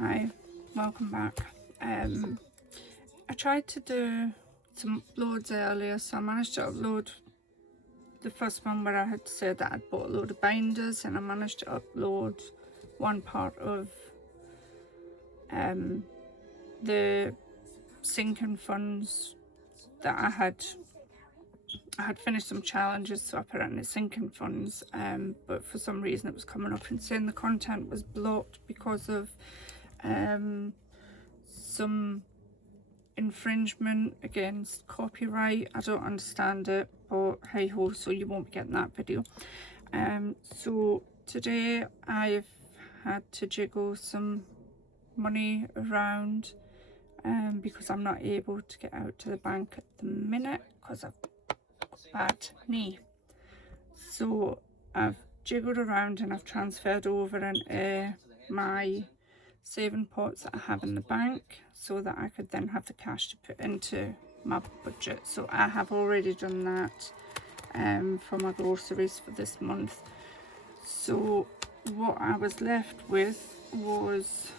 Hi, welcome back. I tried to do some uploads earlier, so I managed to upload the first one where I had to say that I'd bought a load of binders, and I managed to upload one part of the sinking funds that I had finished some challenges, so I put it in the sinking funds, but for some reason it was coming up and saying the content was blocked because of some infringement against copyright. I don't understand it, but hey ho, so you won't be getting that video. So today I've had to jiggle some money around because I'm not able to get out to the bank at the minute because I've got a bad knee. So I've jiggled around and I've transferred over into my saving pots that I have in the bank so that I could then have the cash to put into my budget. So I have already done that for my groceries for this month. So what I was left with was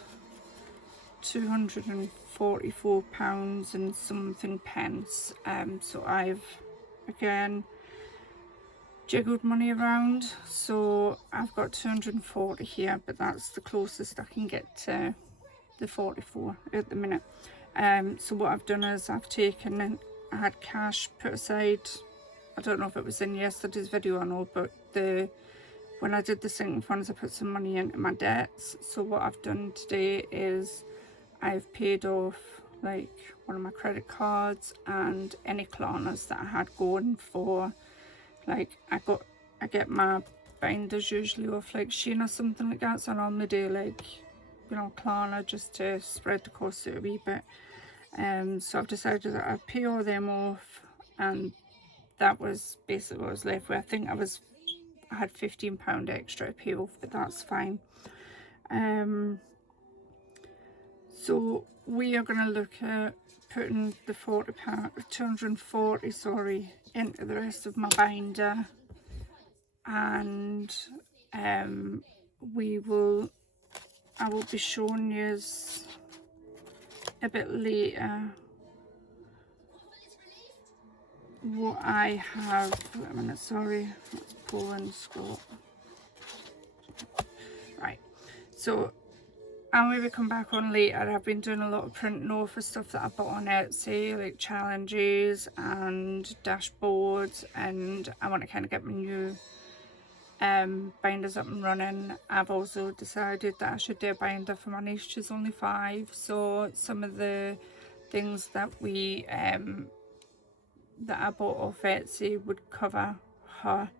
£244 and something pence. So I've again jiggled money around, so I've got 240 here, but that's the closest I can get to the 44 at the minute. So what I've done is I've taken and I had cash put aside. I don't know if it was in yesterday's video or not, but when I did the sinking funds I put some money into my debts. So what I've done today is I've paid off like one of my credit cards and any Klarnas that I had going for, like I get my binders usually off like Shein or something like that, so I normally do like, you know, Klarna just to spread the cost out a wee bit. So I've decided that I'd pay all them off, and that was basically what I was left with. I think I had £15 extra to pay off, but that's fine. So we are going to look at putting the £240 into the rest of my binder, and I will be showing you a bit later what I have. Wait a minute, sorry, that's Poland Scott. Right, so I'll maybe come back on later. I've been doing a lot of printing off for stuff that I bought on Etsy, like challenges and dashboards, and I want to kind of get my new binders up and running. I've also decided that I should do a binder for my niece. She's only 5, so some of the things that that I bought off Etsy would cover her.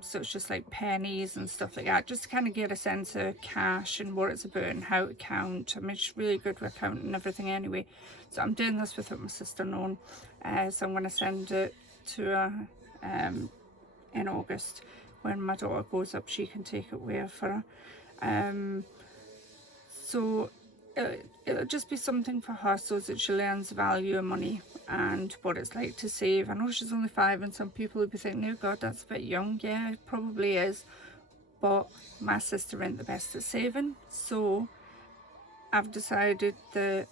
So it's just like pennies and stuff like that, just to kind of get a sense of cash and what it's about and how to count. I mean, she's really good with counting and everything anyway. So I'm doing this without my sister knowing. So I'm going to send it to her in August. When my daughter goes up, she can take it with her for her. So it'll just be something for her so that she learns the value of money and what it's like to save. I know she's only 5 and some people will be thinking, oh god, that's a bit young. Yeah, it probably is, but my sister ain't the best at saving, so I've decided that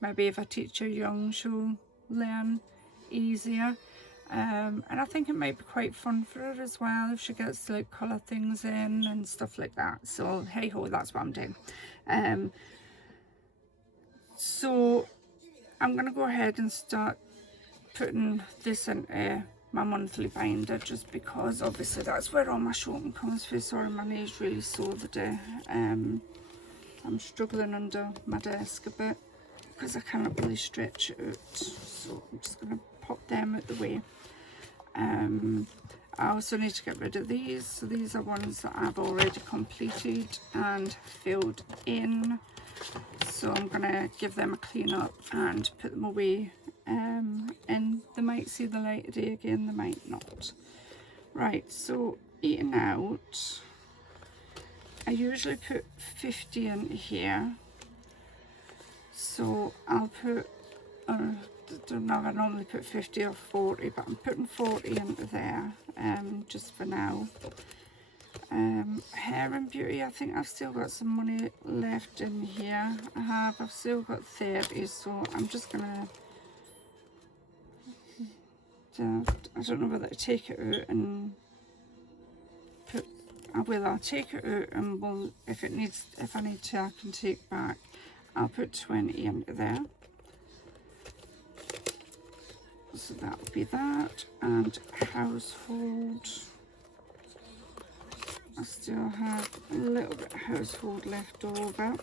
maybe if I teach her young she'll learn easier. And I think it might be quite fun for her as well if she gets to like colour things in and stuff like that. So hey ho, that's what I'm doing. So I'm going to go ahead and start putting this into my monthly binder, just because obviously that's where all my shopping comes from. Sorry, my knee's really sore today. I'm struggling under my desk a bit because I cannot really stretch it out, so I'm just going to pop them out the way. I also need to get rid of these. So these are ones that I've already completed and filled in, so I'm going to give them a clean up and put them away, and they might see the light of day again, they might not. Right, so eating out, I usually put 50 into here, so I'll put I don't know if I normally put 50 or 40, but I'm putting 40 into there just for now. Hair and beauty, I think I've still got some money left in here. I've still got 30, so I'm just gonna I don't know whether to take it out and put, I'll take it out and we'll, if I need to, I can take back. I'll put 20 into there. So that'll be that. And household, I still have a little bit of household left over.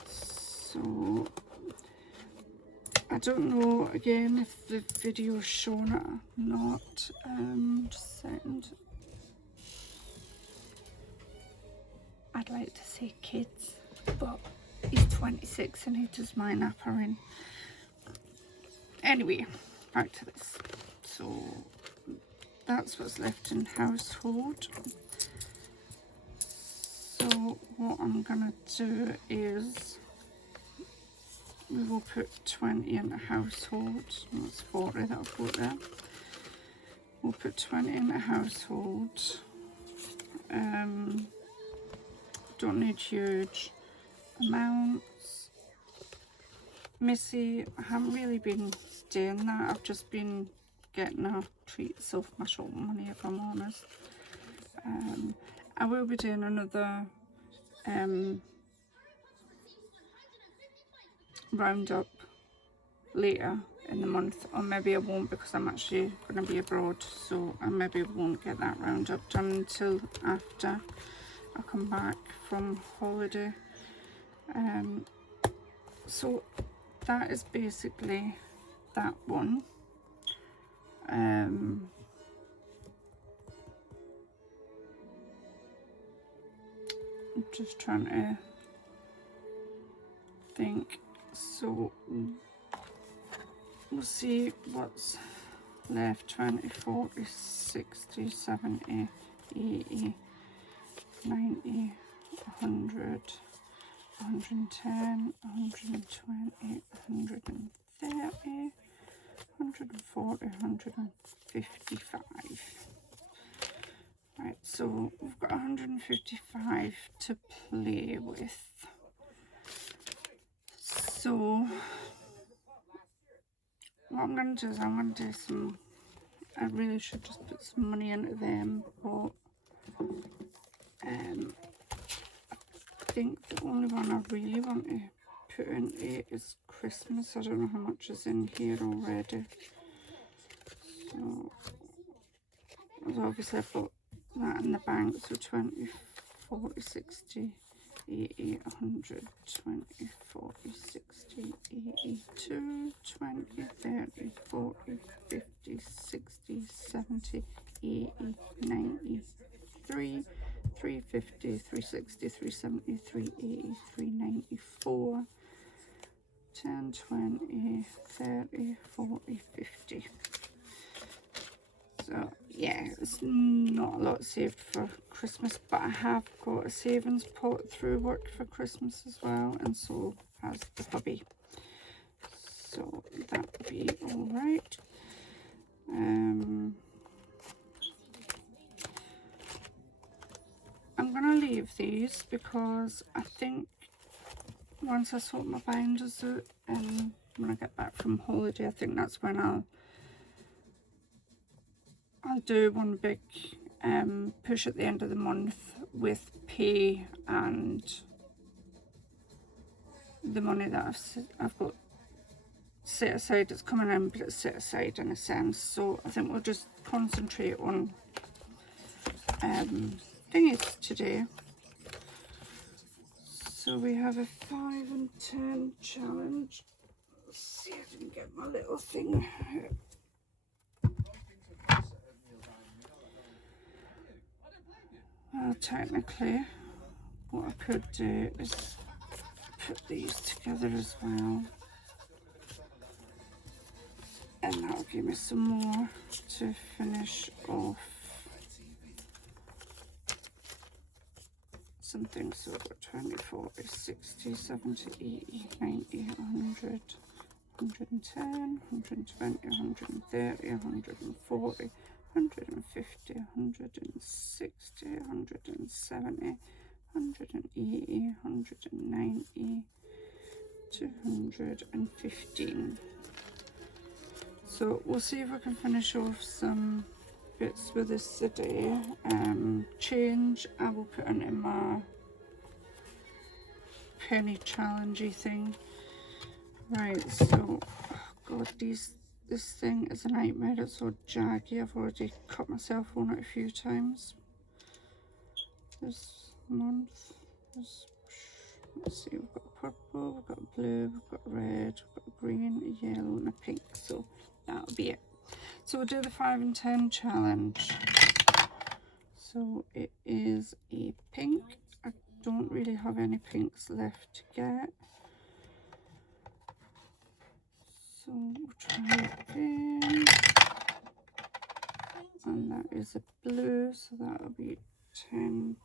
So I don't know again if the video's shown it or not. Just a second. I'd like to say kids, but he's 26 and he does my nappering. Anyway, back to this. So that's what's left in household. So what I'm gonna do is we will put 20 in the household. That's 40 that I've put there. We'll put 20 in the household. Don't need huge amounts. Missy, I haven't really been doing that. I've just been getting a treat off my shop money, if I'm honest. I will be doing another roundup later in the month, or maybe I won't because I'm actually going to be abroad, so I maybe won't get that roundup done until after I come back from holiday. So that is basically that one. I'm just trying to think. So we'll see what's left. 20, 40, 60, 70, 80, 90, 100, 110, 120, 130, 140, 155. Right, so we've got 155 to play with. So what I'm going to do is I'm going to do some, I really should just put some money into them, but I think the only one I really want to put into is Christmas. I don't know how much is in here already. So obviously I've got that in the bank, so 20, 40, 60, 80, 100, 20, 40, 60, 82, 20, 30, 40, 50, 60, 70, 80, 90, 350, 360, 370, 380, 394, 10, 20, 30, 40, 50. So yeah, it's not a lot saved for Christmas, but I have got a savings pot through work for Christmas as well, and so has the puppy. So that would be all right. I'm gonna leave these because I think once I sort my binders out and when I get back from holiday, I think that's when I'll do one big push at the end of the month with pay and the money that I've got set aside. It's coming in, but it's set aside in a sense. So I think we'll just concentrate on thingies today. So we have a 5 and 10 challenge. Let's see if I can get my little thing out. Well, technically, what I could do is put these together as well, and that'll give me some more to finish off something. So I've got 20, 40, 60, 70, 80, 90, 100, 110, 120, 130, 140, 150, 160, 170, 180, 190, 215. So we'll see if we can finish off some bits with this today. Change I will put into my penny challengey thing. Right, so oh god, this thing is a nightmare. It's so jaggy. I've already cut myself on it a few times this month. Let's see, we've got purple, we've got blue, we've got red, we've got green, a yellow and a pink. So that'll be it. So we'll do the 5 and 10 challenge. So it is a pink. I don't really have any pinks left to get. So we'll try it again. And that is a blue, so that'll be £10.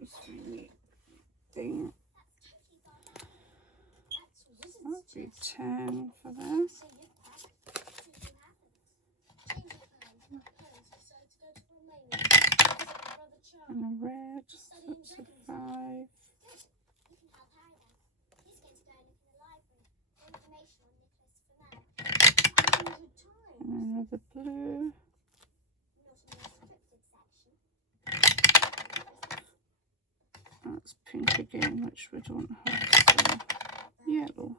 This tiny thing. That'll be 10 for this. And a red, so that's a 5. And another blue. That's pink again, which we don't have, so yellow.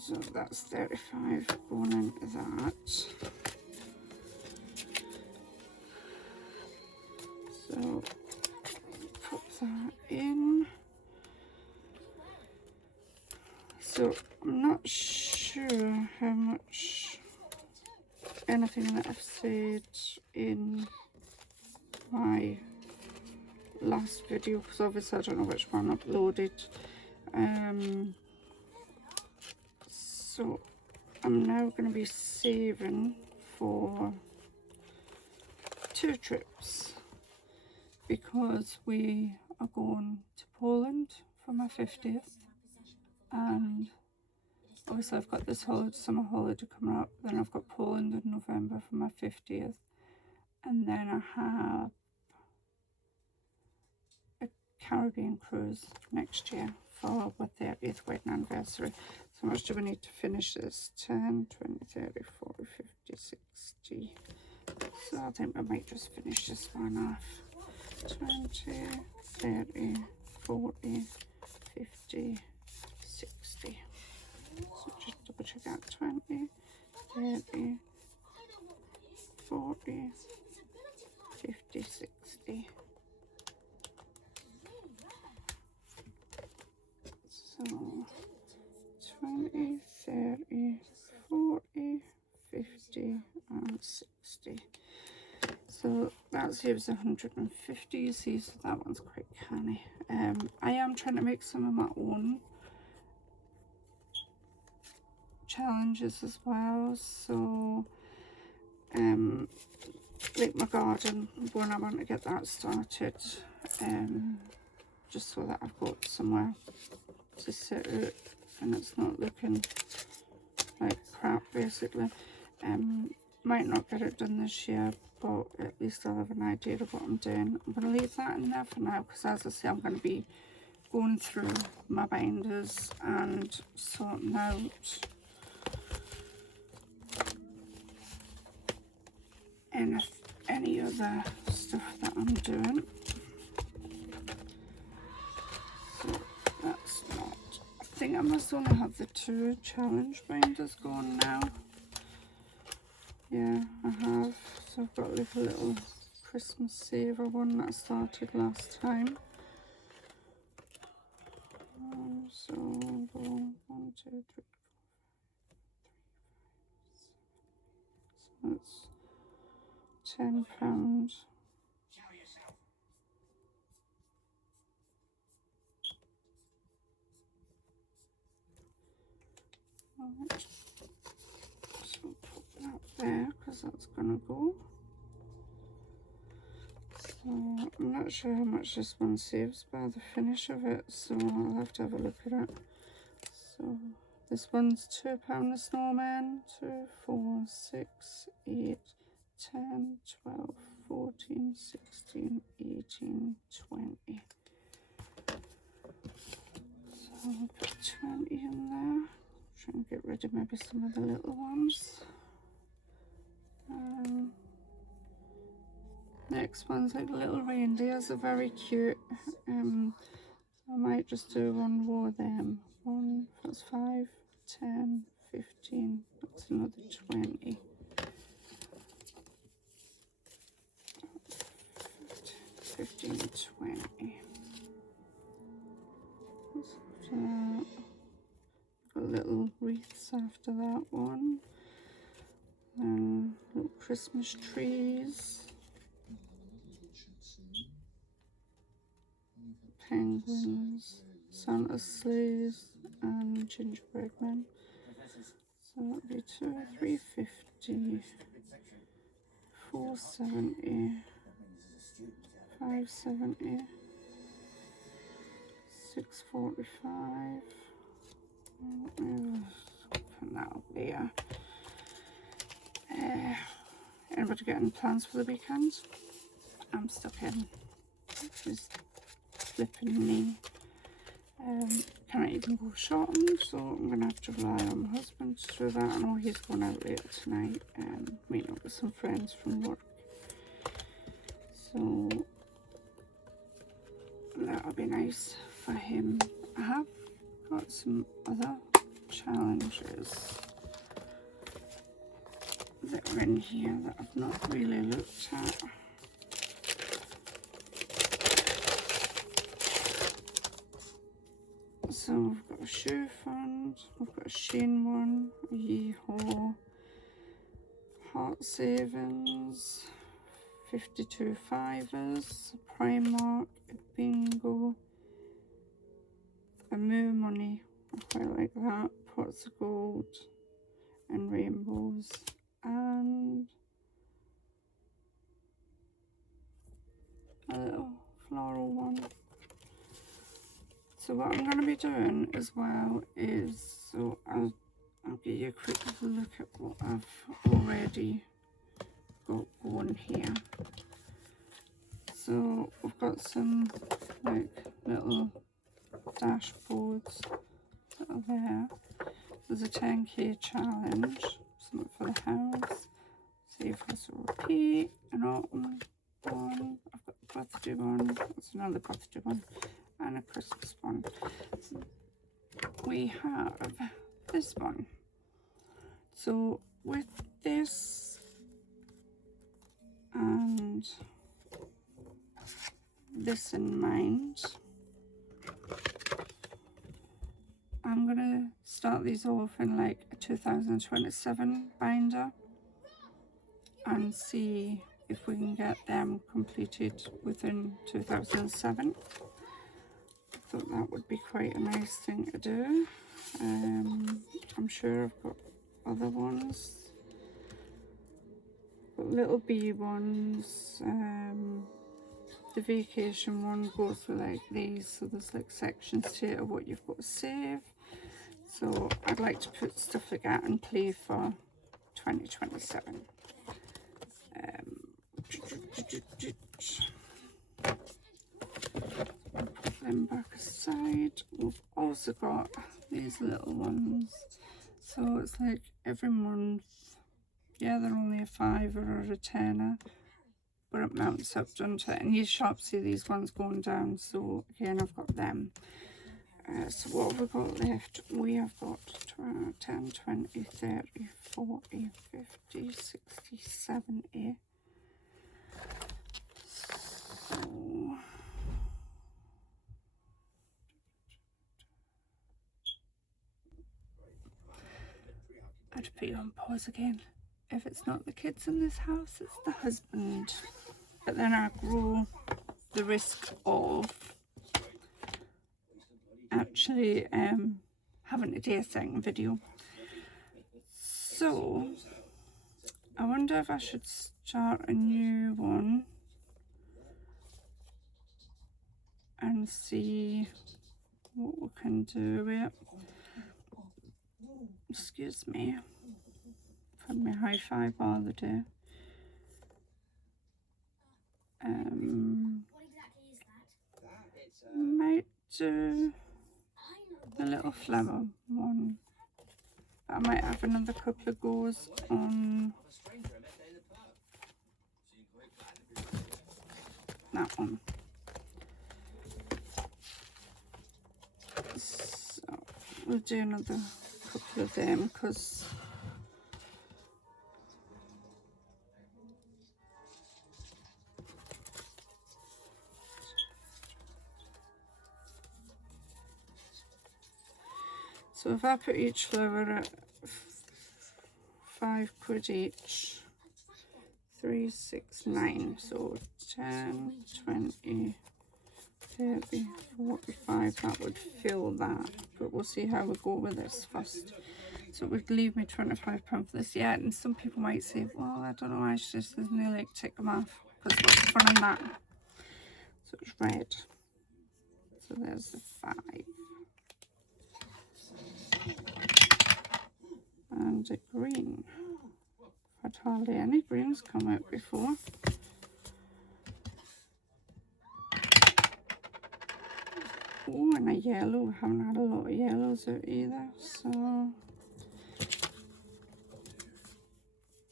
So that's 35 going into that. So put that in. So I'm not sure how much anything that I've said in my last video, because obviously I don't know which one I uploaded. So I'm now going to be saving for 2 trips, because we are going to Poland for my 50th, and obviously I've got this summer holiday coming up, then I've got Poland in November for my 50th, and then I have a Caribbean cruise next year for my 30th wedding anniversary. So how much do we need to finish this? 10, 20, 30, 40, 50, 60. So I think we might just finish this one off. 20, 30, 40, 50, 60. So just double check out. 20, 30, 40, 50, 60. So 20, 30, 40, 50 and 60. So that saves 150, you see, so that one's quite canny. I am trying to make some of my own challenges as well. So like my garden, when I want to get that started, just so that I've got somewhere to sit it and it's not looking like crap basically. Might not get it done this year, but at least I'll have an idea of what I'm doing. I'm going to leave that in there for now, because as I say, I'm going to be going through my binders and sorting out any other stuff that I'm doing. So that's not, I think I must only have the 2 challenge binders going now. Yeah, I have. So I've got like a little Christmas saver one that I started last time. So 1, 2, 3, 4, 5, 6. So that's £10. Right. So put that there, because that's gonna go. So I'm not sure how much this one saves by the finish of it, so I'll have to have a look at it. So this one's £2 a snowman. 2, 4, 6, 8, 10, 12, 14, 16, 18, 20. So I'll put 20 in there. Try and get rid of maybe some of the little ones. Next one's like little reindeers, are very cute. So I might just do one more of them. That's 5, 10, 15, that's another 20. 15, 20. After that, got little wreaths after that one. Little Christmas trees. Penguins, Santa's sleighs, and gingerbread men. So that'd be 2, 350, 470, 570, 645. Put that up there. Anybody got any plans for the weekend? I'm stuck in. Just flipping me. Can't even go shopping, so I'm gonna have to rely on my husband to do that. I know he's going out later tonight, meeting up with some friends from work, so that'll be nice for him. I have got some other challenges that are in here that I've not really looked at. So we've got a shoe fund, we've got a Shein one, a Yeehaw, Heart Savings, 52 fivers, Primark, a Bingo, a Moo Money, I quite like that, Pots of Gold and Rainbows, and a little floral one. So what I'm going to be doing as well is, so I'll give you a quick look at what I've already got going here. So we've got some like little dashboards that are there. There's a 10k challenge, something for the house. Save, hustle, repeat, an autumn one. I've got a birthday one. That's another birthday one. And a Christmas one. So we have this one. So with this and this in mind, I'm gonna start these off in like a 2027 binder and see if we can get them completed within 2007. I thought that would be quite a nice thing to do. I'm sure I've got other ones. Got little bee ones. The vacation one goes with like these, so there's like sections here of what you've got to save. So I'd like to put stuff like that in play for 2027. Put them back aside. We've also got these little ones. So it's like every month. Yeah, they're only a £5 or a £10, but it mounts up, doesn't it? And you sharp see these ones going down. So again, I've got them. So what have we got left? We have got 10, 20, 30, 40, 50, 60, 70. So I had to put you on pause again. If it's not the kids in this house, it's the husband. But then I grow the risk of actually having to do a second video. So I wonder if I should start a new one and see what we can do with it. Excuse me, I've had my hi-fi bar the day. What exactly is that? Might do the little flower one. I might have another couple of goes on that one. So we'll do another couple of them because so if I put each flower at £5 each, 3, 6, 9, so 10, 20, 30, 45, that would fill that, but we'll see how we go with this first. So it would leave me £25 for this yet, and some people might say, well, I don't know, I should just nearly like tick them off, because what's the fun in that? So it's red, so there's the 5. And a green. I've had hardly any greens come out before. Oh, and a yellow. We haven't had a lot of yellows out either. So,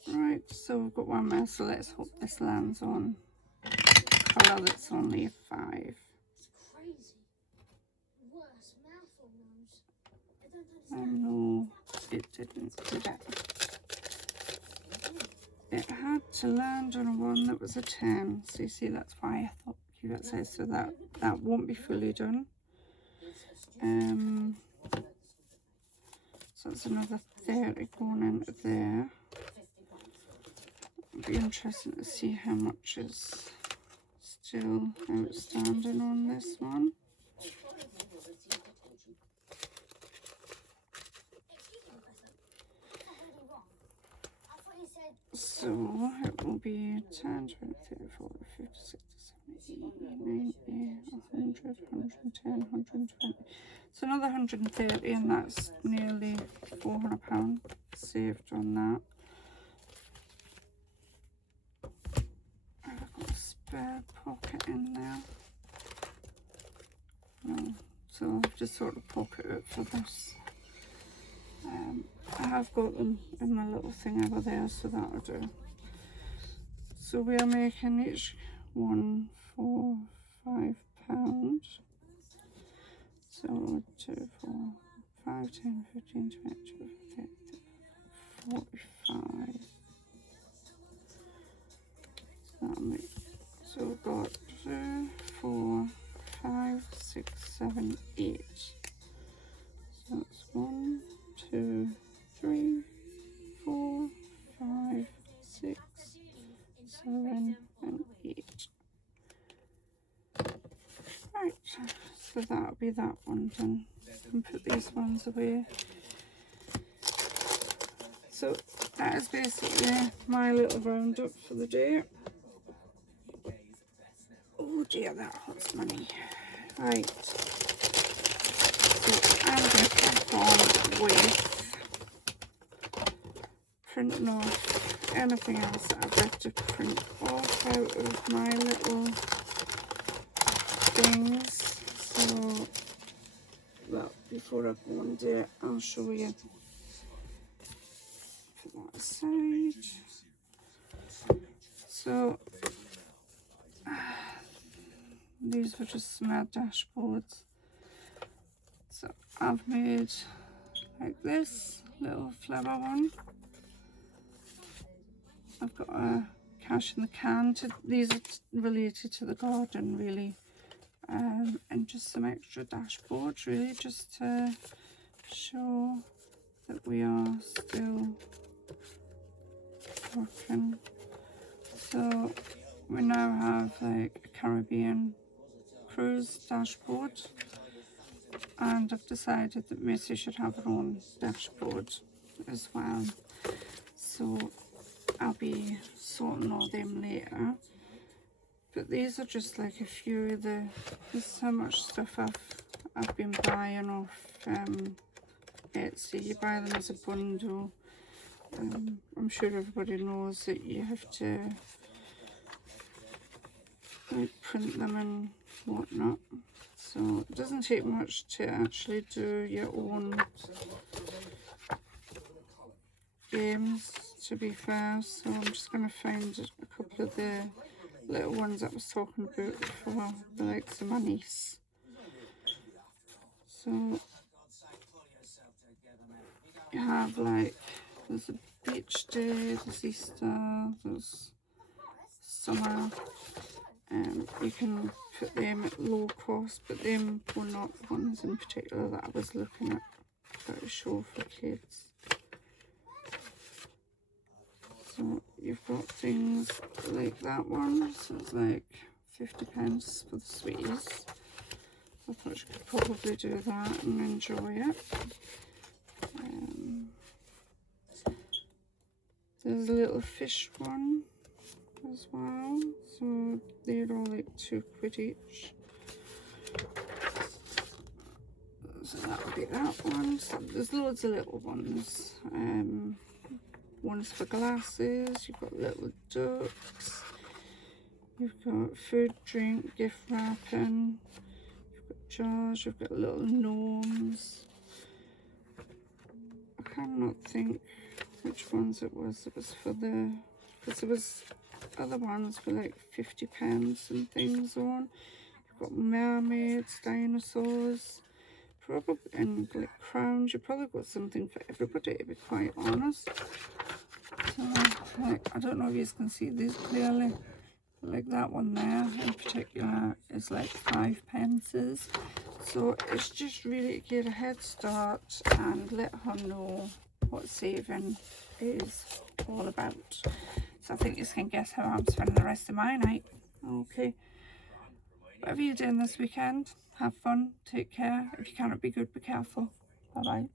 right, so we've got one more. So let's hope this lands on colour that's only a 5. It's crazy. Worse, mouthful nose. I don't Oh understand. no, it didn't do that. It had to land on a one that was a 10. So you see, that's why I thought you would say so. That won't be fully done. So it's another 30 going into there. It'll be interesting to see how much is still outstanding on this one. So it will be 10, 20, 30, 40, 50, 60, 70, 80, 90, 100, 110, 120. So another 130, and that's nearly £400 saved on that. I've got a spare pocket in there. No, so I've just sort of pocket it for this. I have got them in my little thing over there, so that'll do. So we are making each one for £5. So 2, 4, 5, 10, 15, 20, 25, 30, 45. So we've got 2, 4, 5, 6, 7, 8. So that's 1, 2, 3, 4, 5, 6, 7, and 8. Right, so that'll be that one done. I can put these ones away. So that is basically my little roundup for the day. Oh dear, that hurts money. Right, so I'm going to crack on with printing off anything else that I've got to print off out of my little things. So, well, before I go and do it, I'll show you. Put that aside. So, these were just my dashboards. So I've made like this little flower one. I've got a cash in the can. These are related to the garden really, and just some extra dashboards really, just to show that we are still working. So we now have like a Caribbean cruise dashboard, and I've decided that Missy should have her own dashboard as well. So I'll be sorting all them later, But these are just like a few of the, there's so much stuff I've been buying off Etsy. You buy them as a bundle. I'm sure everybody knows that you have to like print them and whatnot. So it doesn't take much to actually do your own games, to be fair. So I'm just going to find a couple of the little ones that I was talking about before, the likes of my niece. So you have like, there's a beach day, there's Easter, there's summer. You can put them at low cost, but them were not the ones in particular that I was looking at for a show for kids. So you've got things like that one, so it's like 50p for the sweeties. I thought you could probably do that and enjoy it. There's a little fish one as well, so they're all like £2 each. So that would be that one. So there's loads of little ones. One's for glasses, you've got little ducks, you've got food, drink, gift wrapping, you've got jars, you've got little gnomes. I cannot think which ones it was. It was for the, because there was other ones for like 50p and things on. You've got mermaids, dinosaurs, probably, and like crowns. You probably got something for everybody, to be quite honest. So like, I don't know if you can see these clearly, but like that one there in particular is like 5p. So it's just really to get a head start and let her know what saving is all about. So I think you can guess how I'm spending the rest of my night. Okay. Whatever you're doing this weekend, have fun, take care. If you cannot be good, be careful. Bye bye.